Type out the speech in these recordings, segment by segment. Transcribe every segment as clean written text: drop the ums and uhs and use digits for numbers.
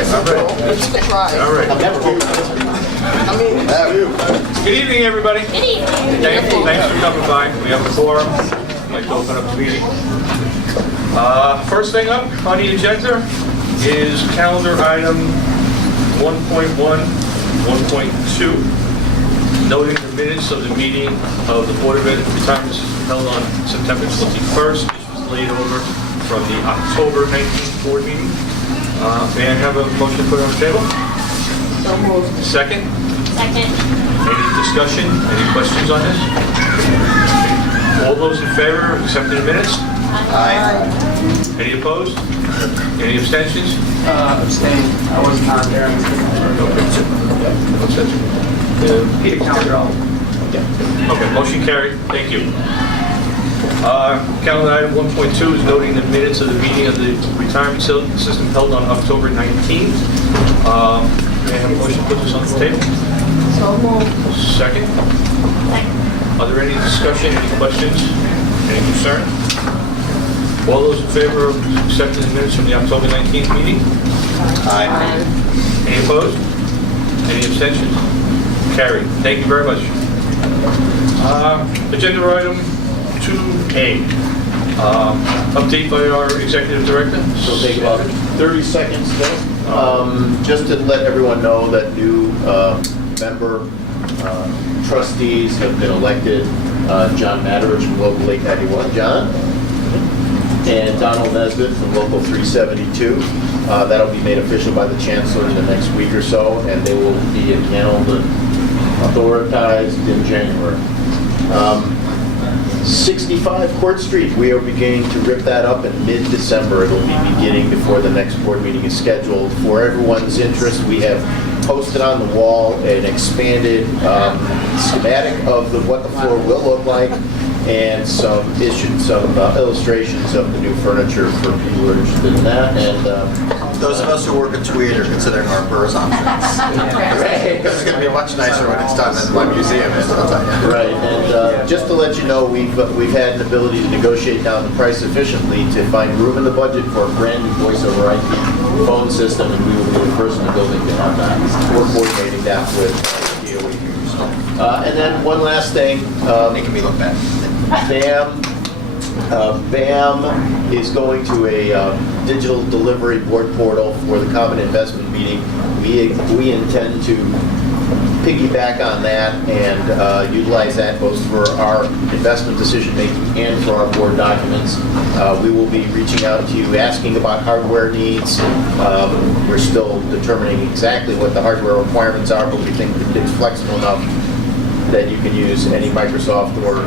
It's a try. All right. I've never voted. I mean, Good evening, everybody. Good evening. Thanks for coming by. We have a forum. I'd like to open up the meeting. First thing up on the agenda is calendar item 1.1, 1.2, noting the minutes of the meeting of the Board of Retirement System held on September 21st. This was laid over from the October 19th board meeting. May I have a motion to put on the table? so moved. Second? Second. Any discussion? Any questions on this? All those in favor of accepting the minutes? Aye. Any opposed? Any abstentions? Abstain. I wasn't on there. Peter counted all. Okay, motion carried. Thank you. Calendar item 1.2 is noting the minutes of the meeting of the retirement system held on October 19th. May I have a motion to put this on the table? So moved. Second? Second. Are there any discussion, any questions, any concern? All those in favor of accepting the minutes from the October 19th meeting? Aye. Any opposed? Any abstentions? Carried. Thank you very much. Agenda item 2A. Update by our executive director. So take about 30 seconds though. Just to let everyone know that new member trustees have been elected. John Matteridge from Local 891. John? And Donald Nesbitt from Local 372. That'll be made official by the Chancellor in the next week or so, and they will be impaneled and authorized in January. 65 Court Street, we are beginning to rip that up in mid-December. It'll be beginning before the next board meeting is scheduled. For everyone's interest, we have posted on the wall an expanded schematic of what the floor will look like, and issued some illustrations of the new furniture for people who are interested in that. And Those of us who work at Tweed are considering our BERS options. Because it's going to be much nicer when it's done than my museum is, I'll tell you. right, and just to let you know, we've had an ability to negotiate down the price efficiently to find room in the budget for a brand new voice over IP phone system, and we will be the first in the building to have that. We're coordinating that with DOE. And then one last thing. Making me look bad. BAM is going to a digital delivery board portal for the common investment meeting. We intend to piggyback on that and utilize that both for our investment decision making and for our board documents. We will be reaching out to you asking about hardware needs. We're still determining exactly what the hardware requirements are, but we think that it's flexible enough that you can use any Microsoft or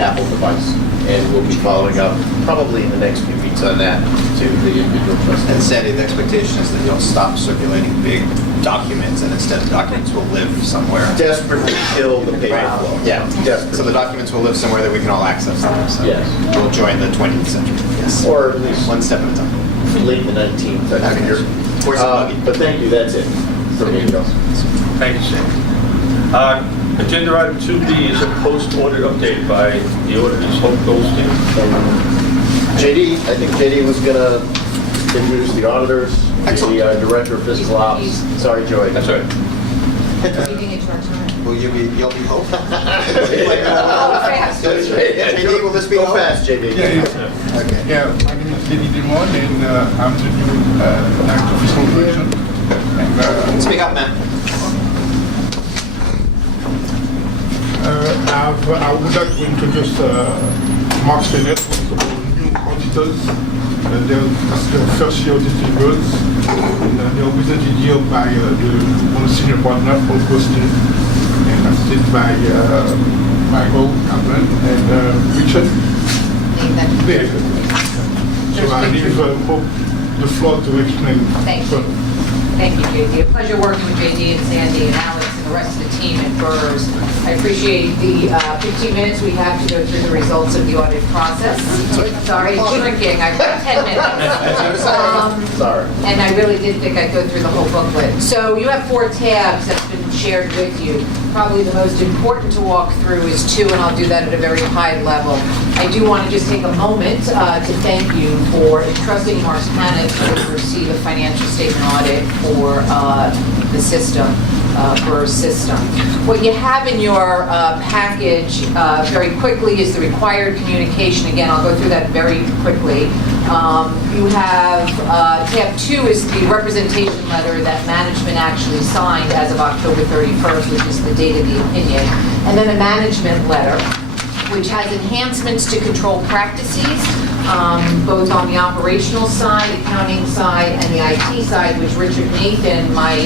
Apple device. And we'll be following up probably in the next few weeks on that to the individual trustees. And Sandy, the expectation is that you'll stop circulating big documents, and instead the documents will live somewhere. Desperately kill the paper flow. Yeah, desperately. So the documents will live somewhere that we can all access them. So Yes. We'll join the 20th century. Yes. Or at least One step at a time. late in the 19th. I mean, you're horse and buggy. But thank you, that's it for me. Thank you, Sam. Agenda item 2B is a post-audit update by the auditors, Hope Goldstein. JD, I think JD was going to introduce the auditors, Excellent. the Director of Fiscal Ops. Sorry, Joy. That's right. Will you be, you'll be Hope? fast. That's right. JD, will this be Go Hope? fast, JD. Okay. Yeah, my name is Denny Dumont, and I'm the new Director of Fiscal Operation. And, Speak up, man. I would like to introduce Mark Stennett, one of the new auditors. They're the first year auditing BERS, and they're represented here by one senior partner, Paul Costin, and assisted by Michael Kaplan and Richard. Very good. So I leave the floor to explain. Thank you. Thank you, JD. A pleasure working with JD and Sandy and Alex and the rest of the team at BERS. I appreciate the 15 minutes we have to go through the results of the audit process. Sorry, it's shrinking. I've got 10 minutes. Sorry. And I really did think I'd go through the whole booklet. So you have 4 tabs that's been shared with you. Probably the most important to walk through is two, and I'll do that at a very high level. I do want to just take a moment to thank you for entrusting Mark Hannon to oversee the financial statement audit for the system, BERS system. What you have in your package very quickly is the required communication. Again, I'll go through that very quickly. You have tab 2 is the representation letter that management actually signed as of October 31st, which is the date of the opinion, and then a management letter, which has enhancements to control practices, both on the operational side, accounting side, and the IT side, which Richard Nathan, my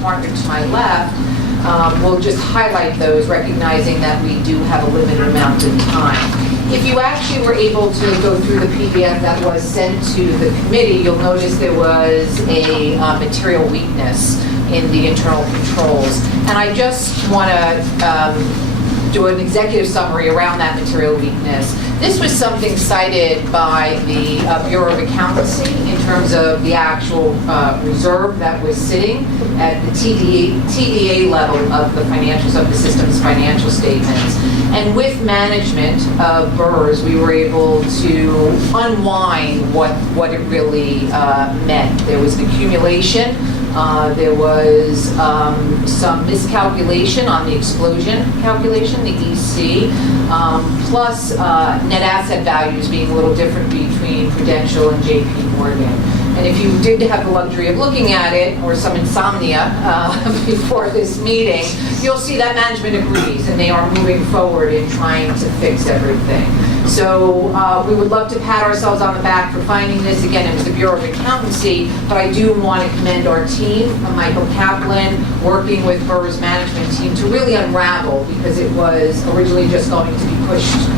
partner to my left, will just highlight those, recognizing that we do have a limited amount of time. If you actually were able to go through the PDF that was sent to the committee, you'll notice there was a material weakness in the internal controls. And I just want to do an executive summary around that material weakness. This was something cited by the Bureau of Accountancy in terms of the actual reserve that was sitting at the TDA level of the financials of the system's financial statements. And with management of BERS, we were able to unwind what it really meant. There was an accumulation. There was some miscalculation on the explosion calculation, the EC, plus net asset values being a little different between Prudential and JP Morgan. And if you did have the luxury of looking at it, or some insomnia before this meeting, you'll see that management agrees, and they are moving forward in trying to fix everything. So we would love to pat ourselves on the back for finding this. Again, it was the Bureau of Accountancy, but I do want to commend our team, Michael Kaplan, working with BERS management team to really unravel, because it was originally just going to be pushed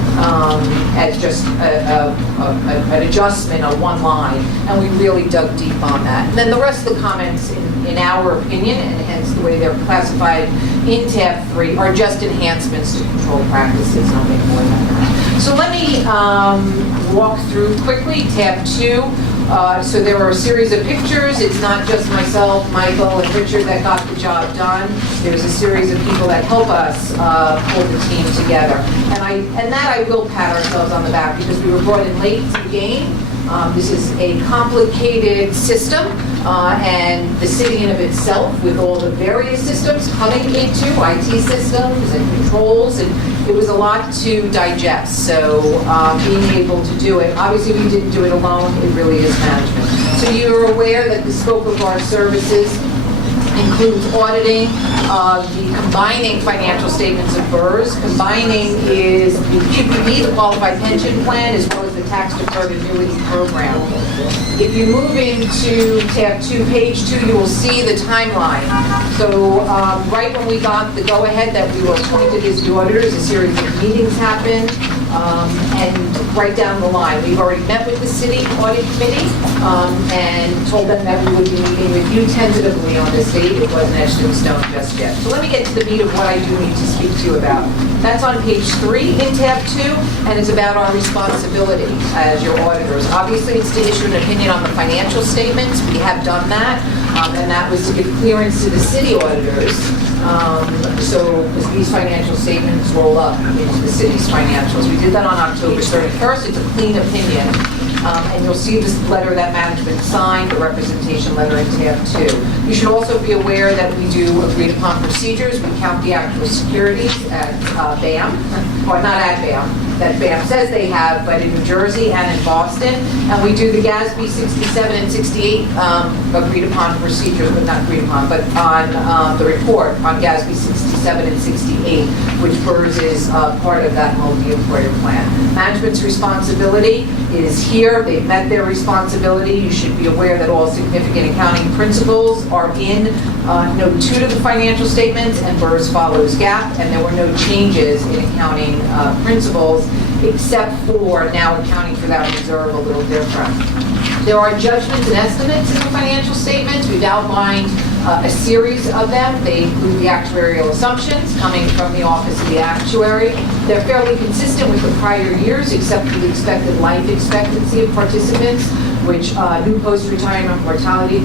as just an adjustment on one line, and we really dug deep on that. And then the rest of the comments, in our opinion, and hence the way they're classified in tab 3, are just enhancements to control practices. I'll make more of that. So let me walk through quickly tab 2. So there are a series of pictures. It's not just myself, Michael, and Richard that got the job done. There's a series of people that help us pull the team together. And that I will pat ourselves on the back, because we were brought in late to the game. This is a complicated system, and the city in of itself, with all the various systems coming into IT systems and controls, and it was a lot to digest. So being able to do it, obviously we didn't do it alone, it really is management. So you're aware that the scope of our services includes auditing, the combining financial statements of BERS. Combining is the QPP, the Qualified Pension Plan, as well as the Tax Deferred Annuity Program. If you move into tab 2, page 2, you will see the timeline. So right when we got the go-ahead that we were appointed as the auditors, a series of meetings happened. And right down the line, we've already met with the city audit committee and told them that we would be meeting with you tentatively on this date. It wasn't etched in stone just yet. So let me get to the meat of what I do need to speak to you about. That's on page 3 in tab 2, and it's about our responsibility as your auditors. Obviously, it's to issue an opinion on the financial statements. We have done that, and that was to give clearance to the city auditors. So these financial statements roll up into the city's financials. We did that on October 31st. It's a clean opinion. And you'll see this letter that management signed, the representation letter in tab 2. You should also be aware that we do agreed upon procedures. We count the actual securities at BAM, or not at BAM, that BAM says they have, but in New Jersey and in Boston. And we do the GASB 67 and 68 agreed upon procedures, but not agreed upon, but on the report on GASB 67 and 68, which BERS is part of that multi-employer plan. Management's responsibility is here. They've met their responsibility. You should be aware that all significant accounting principles are in note 2 to the financial statements, and BERS follows GAAP, and there were no changes in accounting principles, except for now accounting for that reserve a little different. There are judgments and estimates in the financial statements. We've outlined a series of them. They include the actuarial assumptions coming from the Office of the Actuary. They're fairly consistent with the prior years, except for the expected life expectancy of participants. which new post-retirement mortality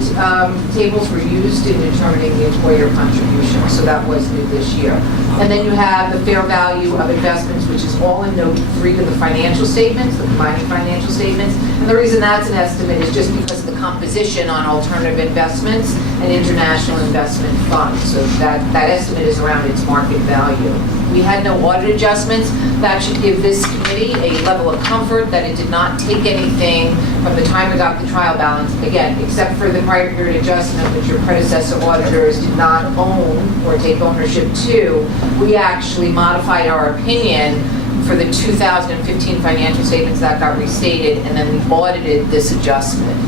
tables were used in determining the employer contribution. So that was new this year. And then you have the fair value of investments, which is all in note 3 to the financial statements, the combining financial statements. And the reason that's an estimate is just because of the composition on alternative investments and international investment funds. So that estimate is around its market value. We had no audit adjustments. That should give this committee a level of comfort that it did not take anything from the time we got the trial balance, again, except for the prior period adjustment, which your predecessor auditors did not own or take ownership to. We actually modified our opinion for the 2015 financial statements that got restated, and then we audited this adjustment.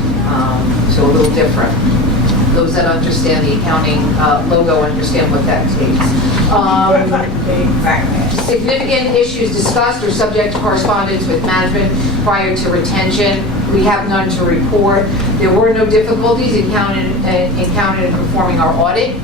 So a little different. Those that understand the accounting logo understand what that takes. Significant issues discussed or subject to correspondence with management prior to retention. We have none to report. There were no difficulties encountered in performing our audit.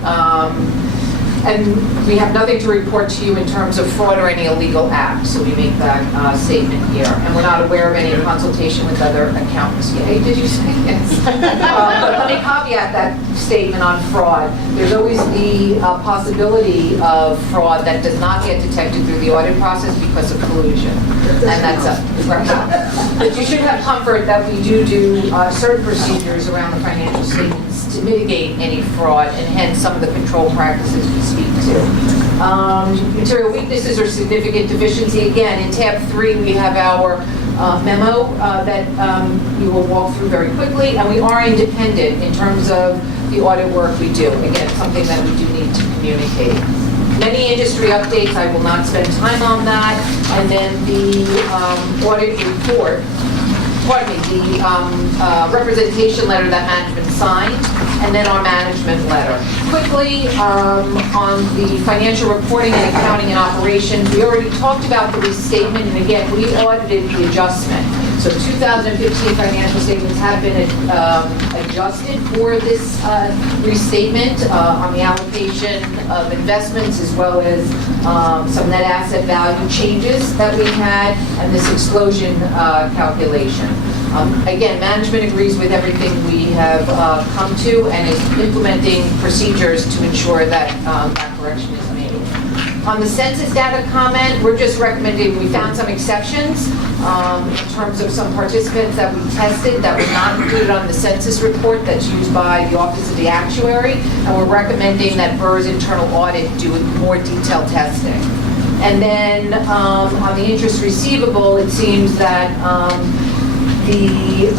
And we have nothing to report to you in terms of fraud or any illegal act, so we make that statement here. And we're not aware of any consultation with other accountants. Yay, did you say yes? But let me caveat that statement on fraud. There's always the possibility of fraud that does not get detected through the audit process because of collusion. And that's but you should have comfort that we do certain procedures around the financial statements to mitigate any fraud, and hence some of the control practices we speak to. Material weaknesses or significant deficiency. Again, in tab 3, we have our memo that we will walk through very quickly, and we are independent in terms of the audit work we do. Again, something that we do need to communicate. Many industry updates, I will not spend time on that. And then the audit report, the representation letter that management signed, and then our management letter. Quickly, on the financial reporting and accounting and operations, we already talked about the restatement, and again, we audited the adjustment. So 2015 financial statements have been adjusted for this restatement on the allocation of investments, as well as some net asset value changes that we had, and this explosion calculation. Again, management agrees with everything we have come to and is implementing procedures to ensure that that correction is made. On the census data comment, we're just recommending, we found some exceptions in terms of some participants that we tested that were not included on the census report that's used by the Office of the Actuary, and we're recommending that BERS internal audit do more detailed testing. And then on the interest receivable, it seems that the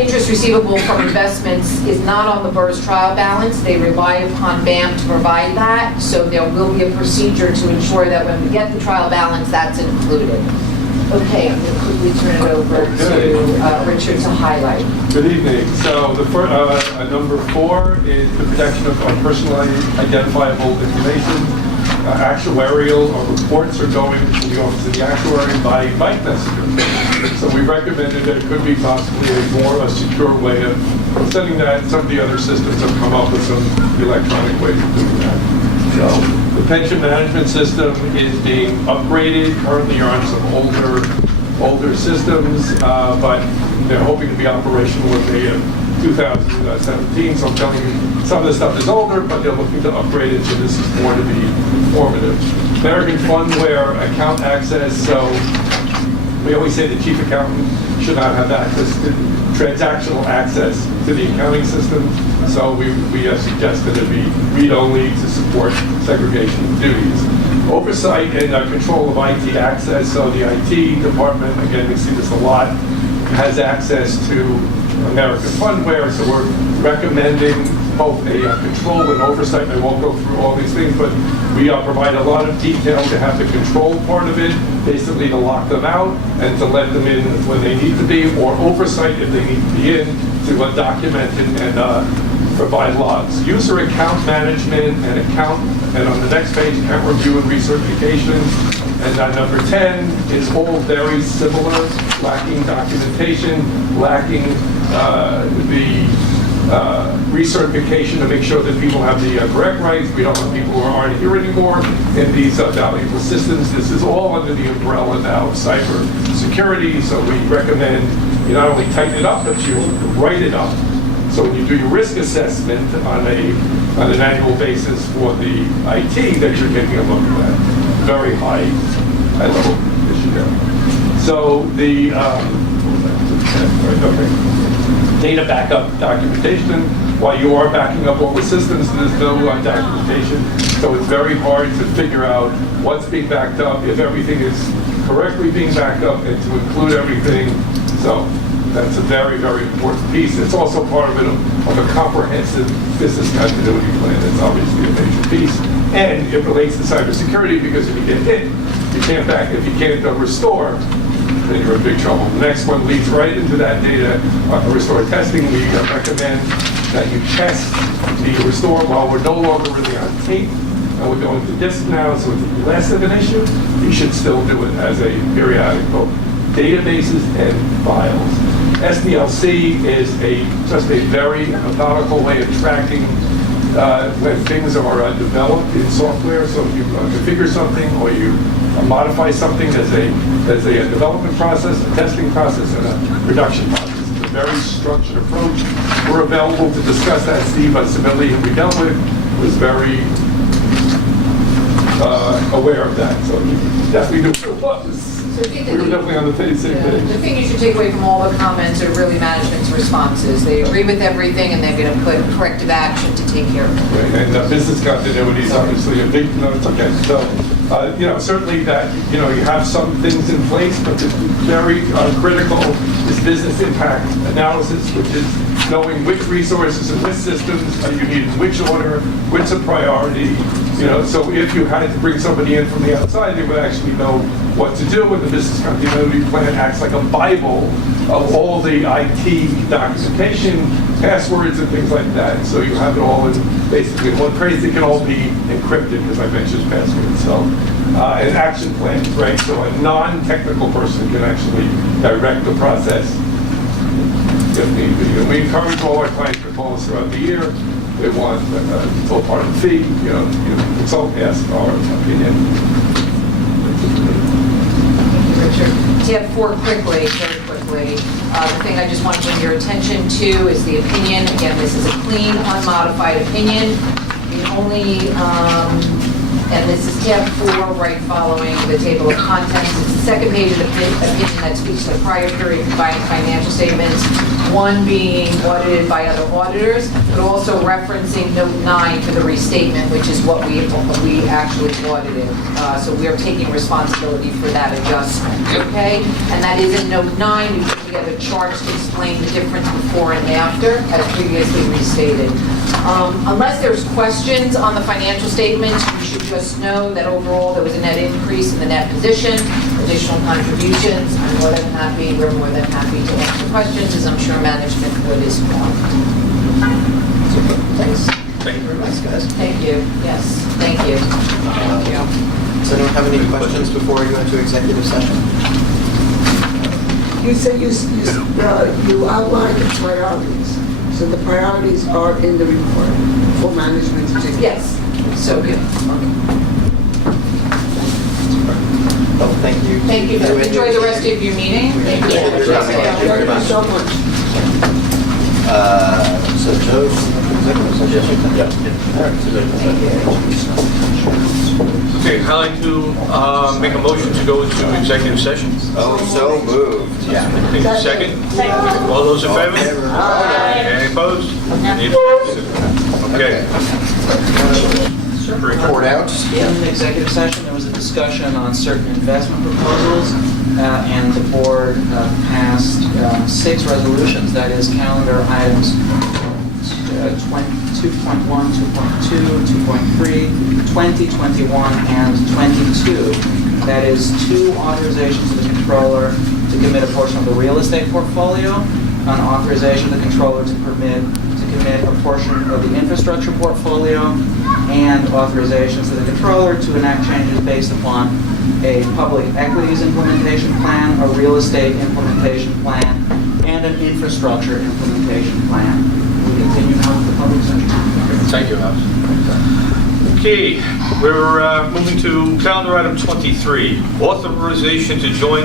interest receivable from investments is not on the BERS trial balance. They rely upon BAM to provide that, so there will be a procedure to ensure that when we get the trial balance, that's included. Okay, I'm going to quickly turn it over to Richard to highlight. Good evening. So the first, number 4 is the protection of personally identifiable information. Actuarial reports are going to the Office of the Actuary by bike messenger. So we recommended that it could be possibly a secure way of sending that. Some of the other systems have come up with some electronic ways of doing that. So the pension management system is being upgraded. Currently you're on some older systems, but they're hoping to be operational in the 2017, so I'm telling you, some of the stuff is older, but they're looking to upgrade it, so this is more to be informative. American Fundware account access, so we always say the chief accountant should not have access to transactional access to the accounting system, so we suggest that it be read-only to support segregation of duties. Oversight and control of IT access, so the IT department, again, we see this a lot, has access to American Fundware, so we're recommending both a control and oversight. I won't go through all these things, but we provide a lot of detail to have the control part of it, basically to lock them out and to let them in when they need to be, or oversight if they need to be in, to document and provide logs. User account management and on the next page, account review and recertification. And number 10 is all very similar, lacking documentation, lacking the recertification to make sure that people have the correct rights. We don't want people who aren't here anymore in these valuable systems. This is all under the umbrella now of cyber security, so we recommend you not only tighten it up, but you write it up. So when you do your risk assessment on an annual basis for the IT, that you're taking a look at that. Very high level issue there. So the data backup documentation. While you are backing up all the systems, there's no documentation. So it's very hard to figure out what's being backed up, if everything is correctly being backed up, and to include everything. So that's a very, very important piece. It's also part of a comprehensive business continuity plan. It's obviously a major piece. And it relates to cybersecurity because if you get hit, you can't if you can't restore, then you're in big trouble. The next one leads right into that data restore testing. We recommend that you test the restore while we're no longer really on tape and we're going to disk now, so it's less of an issue. You should still do it as a periodic both databases and files. SDLC is just a very methodical way of tracking when things are developed in software. So if you configure something or you modify something, there's a development process, a testing process, and a production process. It's a very structured approach. We're available to discuss that. Steve Civilli, who we dealt with, was very aware of that. So he definitely knew what it was. So I think We were definitely on the same page. the thing you should take away from all the comments are really management's responses. They agree with everything and they're going to put corrective action to take care of it. Right, and business continuity is obviously a big, no, it's okay. So, certainly that, you have some things in place, but the very critical is business impact analysis, which is knowing which resources and which systems you need in which order, which a priority, so if you had to bring somebody in from the outside, they would actually know what to do, and the business continuity plan acts like a Bible of all the IT documentation, passwords, and things like that. So you have it all in basically one place. It can all be encrypted, because I mentioned passwords. So an action plan, right? So a non-technical person can actually direct the process if need be. And we encourage all our clients to call us throughout the year. They want it's all part of the fee. Consult, ask our opinion. Richard. Tab 4 very quickly. The thing I just want to bring your attention to is the opinion. Again, this is a clean, unmodified opinion. The only, and this is tab 4, right following the table of contents. It's the second page of the opinion that speaks to the prior period combining financial statements, one being audited by other auditors, but also referencing note 9 for the restatement, which is what we actually audited. So we are taking responsibility for that adjustment, okay? And that is in note 9. We put together charts to explain the difference before and after, as previously restated. Unless there's questions on the financial statements, you should just know that overall there was a net increase in the net position, additional contributions. We're more than happy to answer questions, as I'm sure management would as well. Thanks. Thank you very much. Thanks, guys. Thank you. Yes, thank you. Thank you. Does anyone have any questions before we go into executive session? You said you outlined the priorities. So the priorities are in the report for management to take. Yes, so good. Well, thank you. Thank you. Enjoy the rest of your meeting. Thank you. Thank you very much. Thank you so much. So Joe, executive session? Yeah. All right, so Okay, I'd like to make a motion to go into executive session. Oh, so moved. Yeah. Take a second. All those in favor? Any opposed? Any abstentions? Okay. Report out. In the executive session, there was a discussion on certain investment proposals, and the board passed 6 resolutions, that is calendar items 2.1, 2.2, 2.3, 20, 21, and 22. That is 2 authorizations of the controller to commit a portion of the real estate portfolio, an authorization of the controller to commit a portion of the infrastructure portfolio, and authorizations to the controller to enact changes based upon a public equities implementation plan, a real estate implementation plan, and an infrastructure implementation plan. We can continue now with the public session. Thank you, Alex. Okay, we're moving to calendar item 23, authorization to join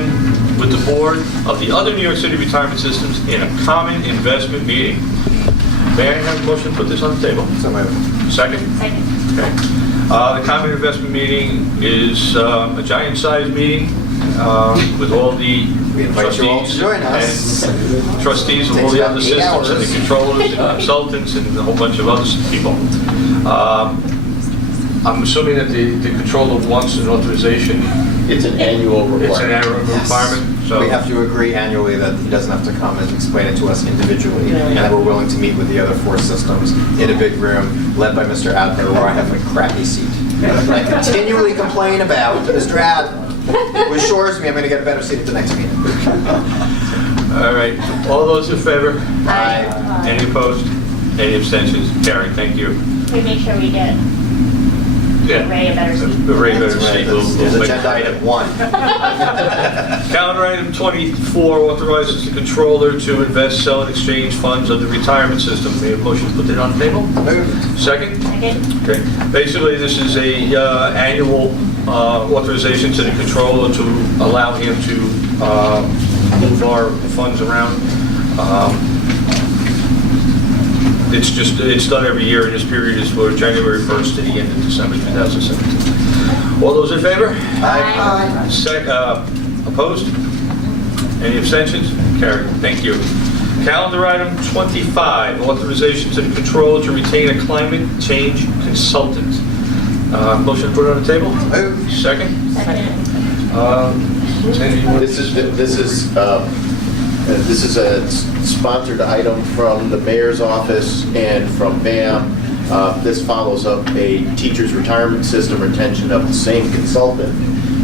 with the board of the other New York City retirement systems in a common investment meeting. May I have a motion to put this on the table? So moved. Second? Second. Okay. The common investment meeting is a giant-sized meeting with all the We invite you all to join us. and trustees of all Takes the about other 8 systems and the hours. controllers and consultants and a whole bunch of other people. I'm assuming that the controller wants an authorization. It's an annual requirement. It's an annual requirement, so. We have to agree annually that he doesn't have to come and explain it to us individually, and that we're willing to meet with the other 4 systems in a big room, led by Mr. Adler, where I have a crappy seat. And I continually complain about Mr. Adler, who assures me I'm going to get a better seat at the next meeting. All right, all those in favor? Aye. Any opposed? Any abstentions? Carried, thank you. We make sure we get Yeah. Ray a better seat. Ray a better That's right, seat. that's We'll make- agenda item 1. Calendar item 24 authorizes the controller to invest, sell, and exchange funds of the retirement system. May I have a motion to put that on the table? Moved. Second? Second. Okay. Basically, this is a annual authorization to the controller to allow him to move our funds around. It's done every year, and this period is for January 1st to the end of December 2017. All those in favor? Aye. Opposed? Any abstentions? Carried. Thank you. Calendar item 25, authorization to the controller to retain a climate change consultant. Motion to put it on the table? Moved. Second? Second. Sandy, you want- This is a sponsored item from the mayor's office and from BAM. This follows up a teacher's retirement system retention of the same consultant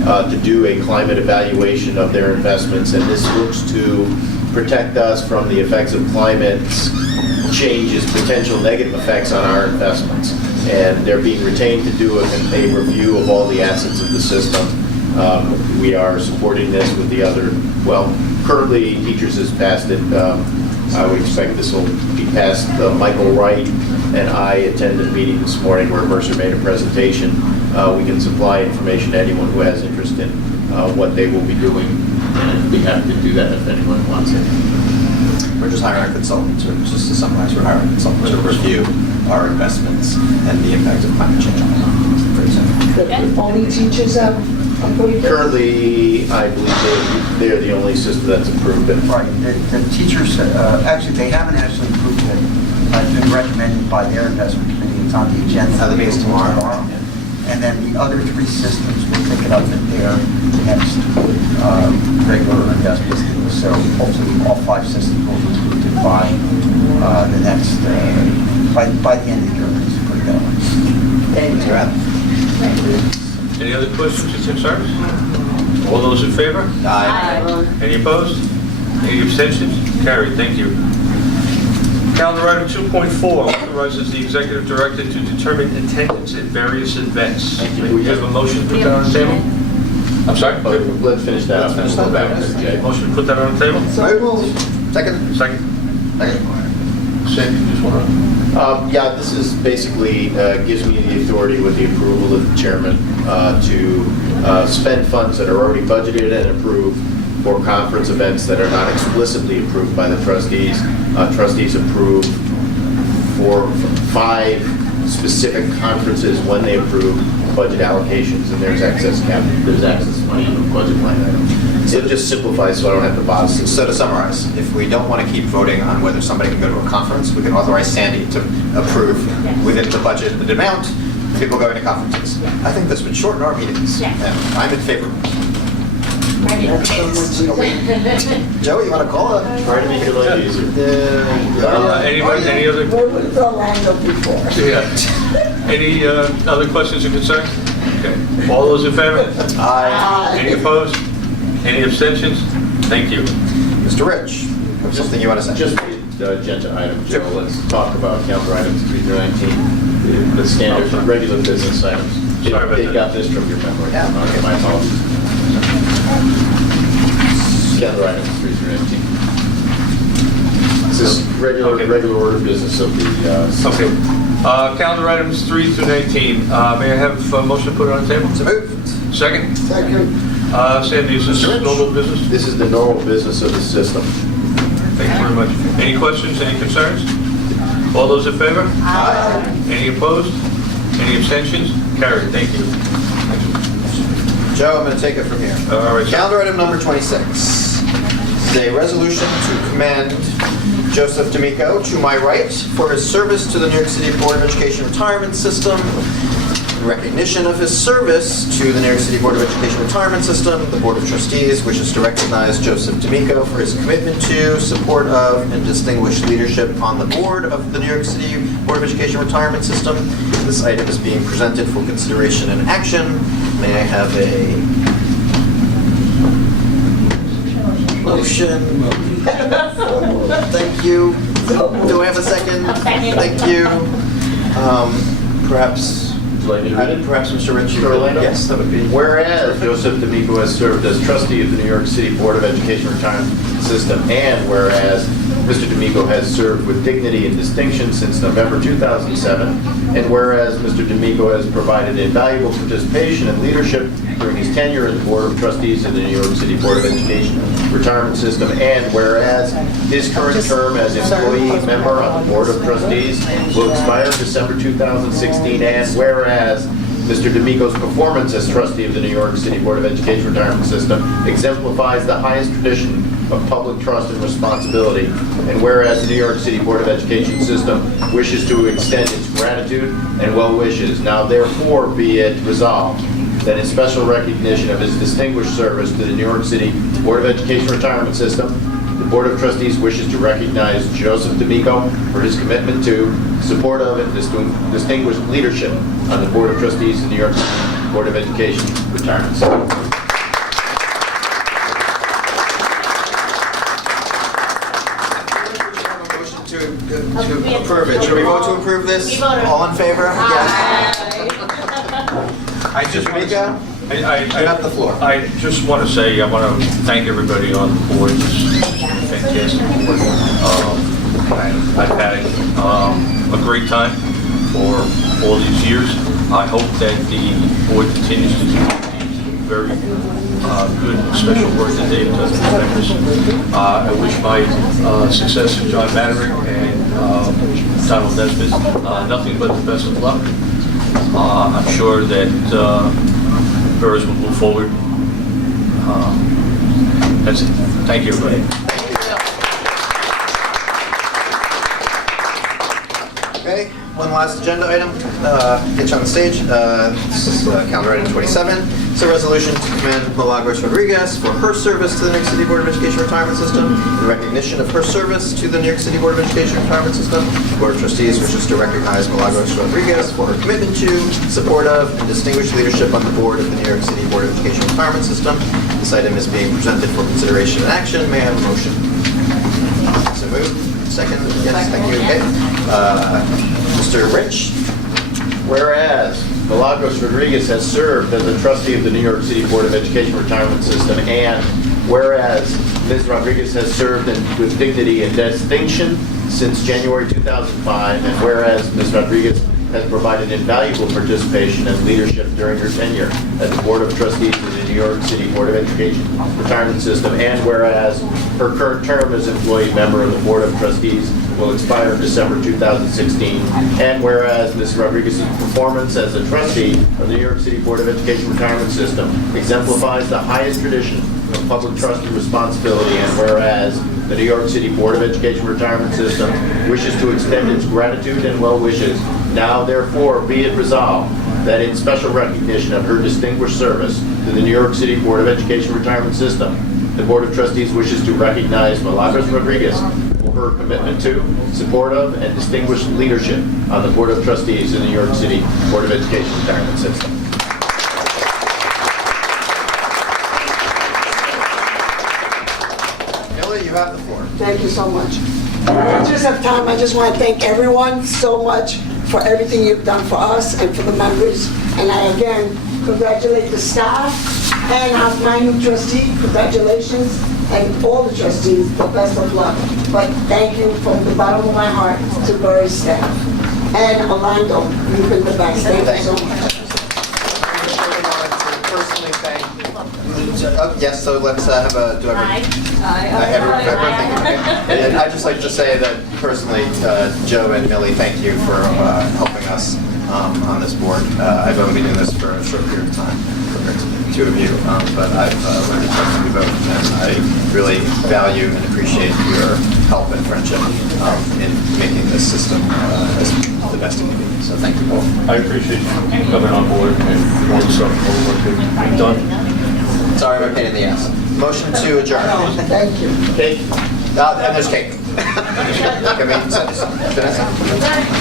to do a climate evaluation of their investments, and this looks to protect us from the effects of climate change's potential negative effects on our investments. And they're being retained to do a review of all the assets of the system. We are supporting this with the other, well, currently teachers has passed it. I would expect this will be passed. Michael Wright and I attended a meeting this morning where Mercer made a presentation. We can supply information to anyone who has interest in what they will be doing, and be happy to do that if anyone wants it. We're just hiring a consultant, just to summarize, we're hiring a consultant to review our investments and the impact of climate change on them. Pretty simple. The only teachers have approved it? Currently, I believe they're the only system that's approved it. Right, the teachers, actually, they haven't actually approved it. It's been recommended by their investment committee. It's on the agenda. The meeting's tomorrow. And then the other 3 systems will pick it up at their next regular investment meeting. So hopefully all 5 systems will be approved by the next, by the end of the year, let's put it that way. Thank Mr. you. Adler. Any other questions or concerns? All those in favor? Aye. Any opposed? Any abstentions? Carried, thank you. Calendar item 2.4 authorizes the executive director to determine attendance at various events. Thank you. May we have a motion to put that on the table? I'm sorry? Let's finish that up. Let's finish that back. Motion to put that on the table? Moved. Second. Second? Second. Sandy, you just want to? Yeah, this is basically, gives me the authority with the approval of the chairman to spend funds that are already budgeted and approved for conference events that are not explicitly approved by the trustees. Trustees approve for 5 specific conferences when they approve budget allocations, and there's excess money in the budget line item. So it just simplifies, so I don't have to bother. So to summarize, if we don't want to keep voting on whether somebody can go to a conference, we can authorize Sandy to approve within the budgeted amount people going to conferences. I think this would shorten our meetings, Yes. and I'm in favor. Ready? That's so much easier. Joey, you want to call it? Try to make your life easier. Anybody, any other? Where was Orlando before? Yeah. Any other questions or concerns? Okay. All those in favor? Aye. Any opposed? Any abstentions? Thank you. Mr. Rich, have something you want to say? Just the agenda item, Joe, let's talk about calendar items 3 through 19, the standard, regular business items. Sorry about They that. got this from your memory. Yeah. Okay, my apologies. Calendar items 3 through 19. This is regular order of business of the... Okay. Calendar items 3 through 19. May I have a motion to put it on the table? So moved. Second? Second. Sandy, is this normal business? This is the normal business of the system. Thank you very much. Any questions, any concerns? All those in favor? Aye. Any opposed? Any abstentions? Carried. Thank you. Joe, I'm going to take it from here. All right. Calendar item number 26. This is a resolution to commend Joseph D'Amico to my right for his service to the New York City Board of Education Retirement System. In recognition of his service to the New York City Board of Education Retirement System, the Board of Trustees wishes to recognize Joseph D'Amico for his commitment to, support of, and distinguished leadership on the board of the New York City Board of Education Retirement System. This item is being presented for consideration and action. May I have a motion? Thank you. Do I have a second? Thank you. Perhaps Mr. Rich. Yes, that would be. Whereas Joseph D'Amico has served as trustee of the New York City Board of Education Retirement System, and whereas Mr. D'Amico has served with dignity and distinction since November 2007, and whereas Mr. D'Amico has provided invaluable participation and leadership during his tenure as the Board of Trustees of the New York City Board of Education Retirement System, and whereas his current term as employee member on the Board of Trustees will expire December 2016, and whereas Mr. D'Amico's performance as trustee of the New York City Board of Education Retirement System exemplifies the highest tradition of public trust and responsibility, and whereas the New York City Board of Education System wishes to extend its gratitude and well wishes, now therefore be it resolved that in special recognition of his distinguished service to the New York City Board of Education Retirement System, the Board of Trustees wishes to recognize Joseph D'Amico for his commitment to, support of, and distinguished leadership on the Board of Trustees of the New York City Board of Education Retirement System. Motion to approve it. Should we vote to approve this? We voted. All in favor? Yes. I just want to... You have the floor. I just want to say, I want to thank everybody on the board. It's fantastic. I've had a great time for all these years. I hope that the board continues to do the very good special work that they've done for members. I wish my successor, John Mannering, and Donald Nesbitt, nothing but the best of luck. I'm sure that BERS will move forward. That's it. Thank you, everybody. Okay, one last agenda item. Get you on the stage. This is calendar item 27. It's a resolution to commend Milagros Rodriguez for her service to the New York City Board of Education Retirement System. In recognition of her service to the New York City Board of Education Retirement System, the Board of Trustees wishes to recognize Milagros Rodriguez for her commitment to, support of, and distinguished leadership on the board of the New York City Board of Education Retirement System. This item is being presented for consideration and action. May I have a motion? So moved. Second? Yes, thank you. Okay. Mr. Rich? Whereas Milagros Rodriguez has served as a trustee of the New York City Board of Education Retirement System, and whereas Ms. Rodriguez has served with dignity and distinction since January 2005, and whereas Ms. Rodriguez has provided invaluable participation and leadership during her tenure as the Board of Trustees of the New York City Board of Education Retirement System, and whereas her current term as employee member of the Board of Trustees will expire in December 2016, and whereas Ms. Rodriguez's performance as a trustee of the New York City Board of Education Retirement System exemplifies the highest tradition of public trust and responsibility, and whereas the New York City Board of Education Retirement System wishes to extend its gratitude and well wishes, now therefore be it resolved that in special recognition of her distinguished service to the New York City Board of Education Retirement System, the Board of Trustees wishes to recognize Milagros Rodriguez for her commitment to, support of, and distinguished leadership on the Board of Trustees of the New York City Board of Education Retirement System. Kelly, you have the floor. Thank you so much. I just have time. I just want to thank everyone so much for everything you've done for us and for the members. And I again congratulate the staff and my new trustee. Congratulations. and all the trustees the best of luck. But thank you from the bottom of my heart to BERS staff. And Orlando, you've been the best. Thank you so much. Personally thank. Yes, so let's have a, do I have everything? And I'd just like to say that personally, Joe and Millie, thank you for helping us on this board. I've only been doing this for a short period of time compared to the two of you, but I've learned a ton from you both, and I really value and appreciate your help and friendship in making this system as the best it can be. So thank you both. I appreciate you coming on board and all the stuff, all the work that you've done. Sorry I'm a pain in the ass. Motion to adjourn. No, thank you. Cake? And there's cake. Can we, Vanessa?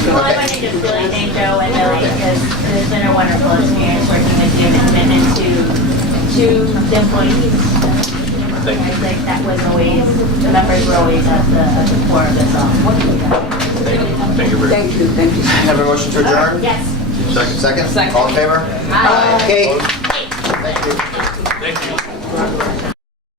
Well, I want to just really thank Joe and Millie because it's been a wonderful experience working with you and the commitment to the employees. I think that was always, the members were always at the core of this all. Thank you. Thank you, Rick. Thank you. Thank you. Have a motion to adjourn? Yes. Second? All in favor? Aye. Cake? Hey. Thank you. Thank you.